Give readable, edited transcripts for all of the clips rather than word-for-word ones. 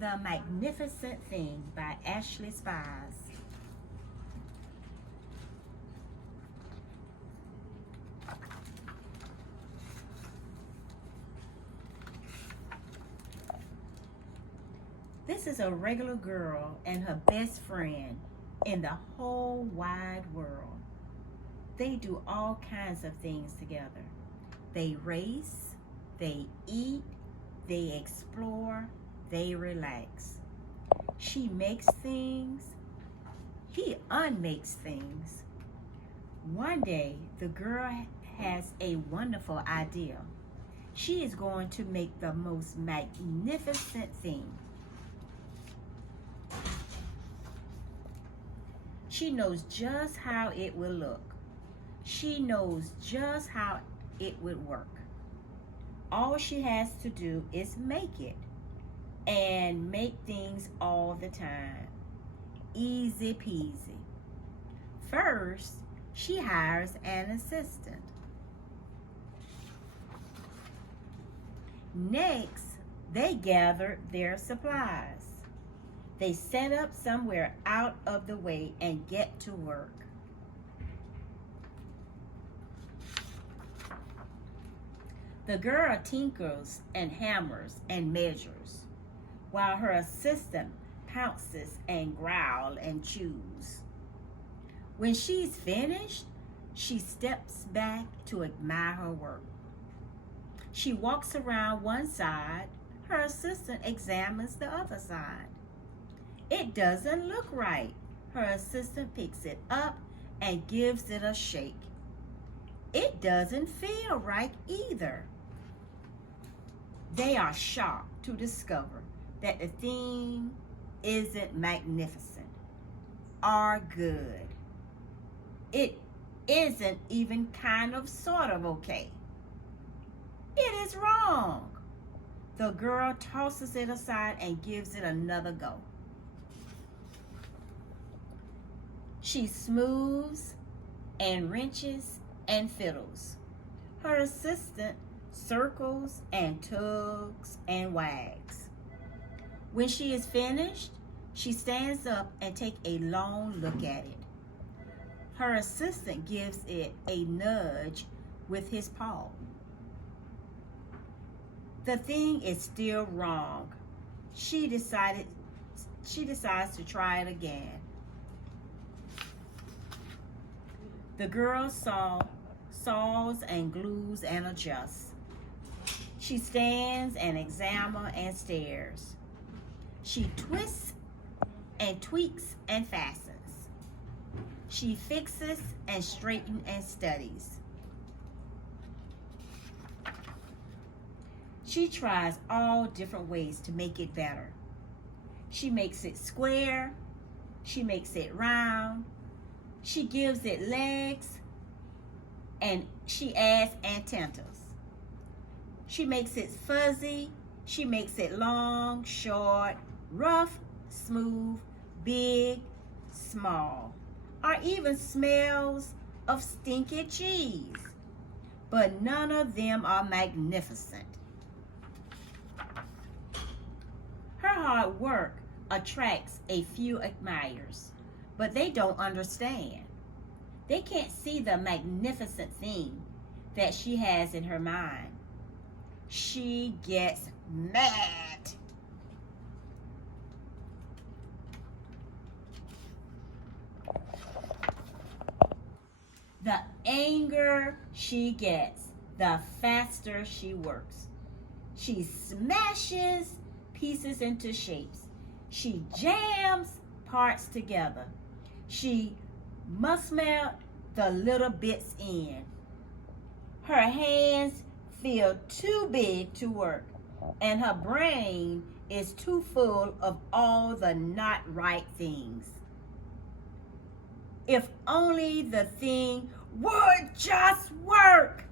The Magnificent Thing by Ashley Spires. This is a regular girl and her best friend in the whole wide world. They do all kinds of things together. They race, they eat, they explore, they relax. She makes things, he unmakes things. One day, the girl has a wonderful idea. She is going to make the most magnificent thing. She knows just how it will look. She knows just how it would work. All she has to do is make it, and make things all the time. Easy peasy. First, she hires an assistant. Next, they gather their supplies. They set up somewhere out of the way and get to work. The girl tinkers and hammers and measures, while her assistant pounces and growls and chews. When she's finished, she steps back to admire her work. She walks around one side, her assistant examines the other side. It doesn't look right. Her assistant picks it up and gives it a shake. It doesn't feel right either. They are shocked to discover that the thing isn't magnificent or good. It isn't even kind of sort of okay. It is wrong. The girl tosses it aside and gives it another go. She smooths and wrenches and fiddles. Her assistant circles and tugs and wags. When she is finished, she stands up and takes a long look at it. Her assistant gives it a nudge with his paw. The thing is still wrong. She decides to try it again. The girl saws and glues and adjusts. She stands and examines and stares. She twists and tweaks and fastens. She fixes and straightens and studies. She tries all different ways to make it better. She makes it square. She makes it round. She gives it legs, and she adds antennas. She makes it fuzzy. She makes it long, short, rough, smooth, big, small, or even smells of stinky cheese. But none of them are magnificent. Her hard work attracts a few admirers, but they don't understand. They can't see the magnificent thing that she has in her mind. She gets mad. The anger she gets, the faster she works. She smashes pieces into shapes. She jams parts together. She must melt the little bits in. Her hands feel too big to work, and her brain is too full of all the not right things. If only the thing would just work.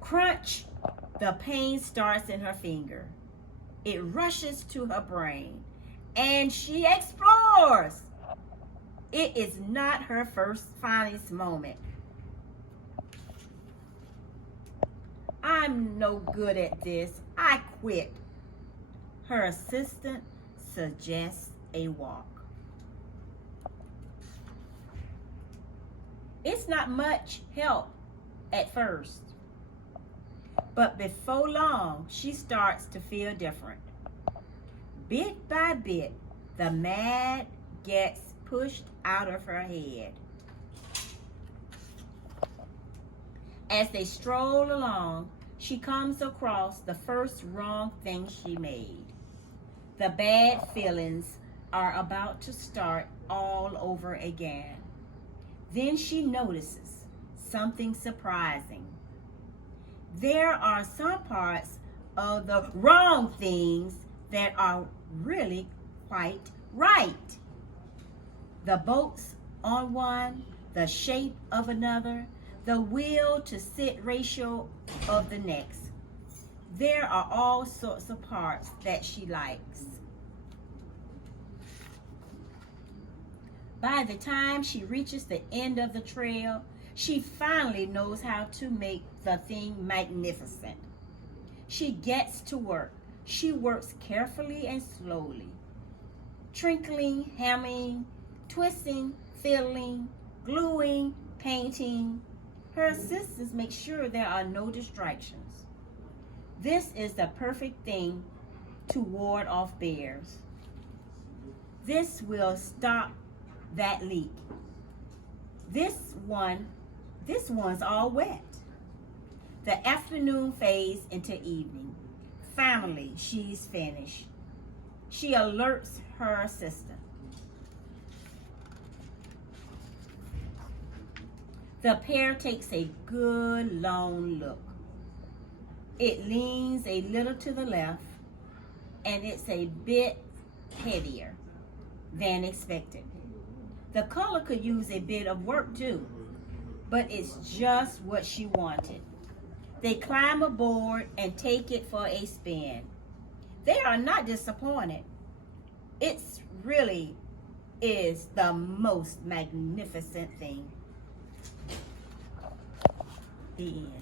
Crunch, the pain starts in her finger. It rushes to her brain, and she explores. It is not her finest moment. I'm no good at this. I quit. Her assistant suggests a walk. It's not much help at first, but before long, she starts to feel different. Bit by bit, the mad gets pushed out of her head. As they stroll along, she comes across the first wrong thing she made. The bad feelings are about to start all over again. Then she notices something surprising. There are some parts of the wrong things that are really quite right. The bolts on one, the shape of another, the will to sit ratio of the next. There are all sorts of parts that she likes. By the time she reaches the end of the trail, she finally knows how to make the thing magnificent. She gets to work. She works carefully and slowly, trinkling, hammering, twisting, fiddling, gluing, painting. Her assistants make sure there are no distractions. This is the perfect thing to ward off bears. This will stop that leak. This one's all wet. The afternoon fades into evening. Finally, she's finished. She alerts her assistant. The pair takes a good long look. It leans a little to the left, and it's a bit heavier than expected. The color could use a bit of work too, but it's just what she wanted. They climb aboard and take it for a spin. They are not disappointed. It really is the most magnificent thing. The end.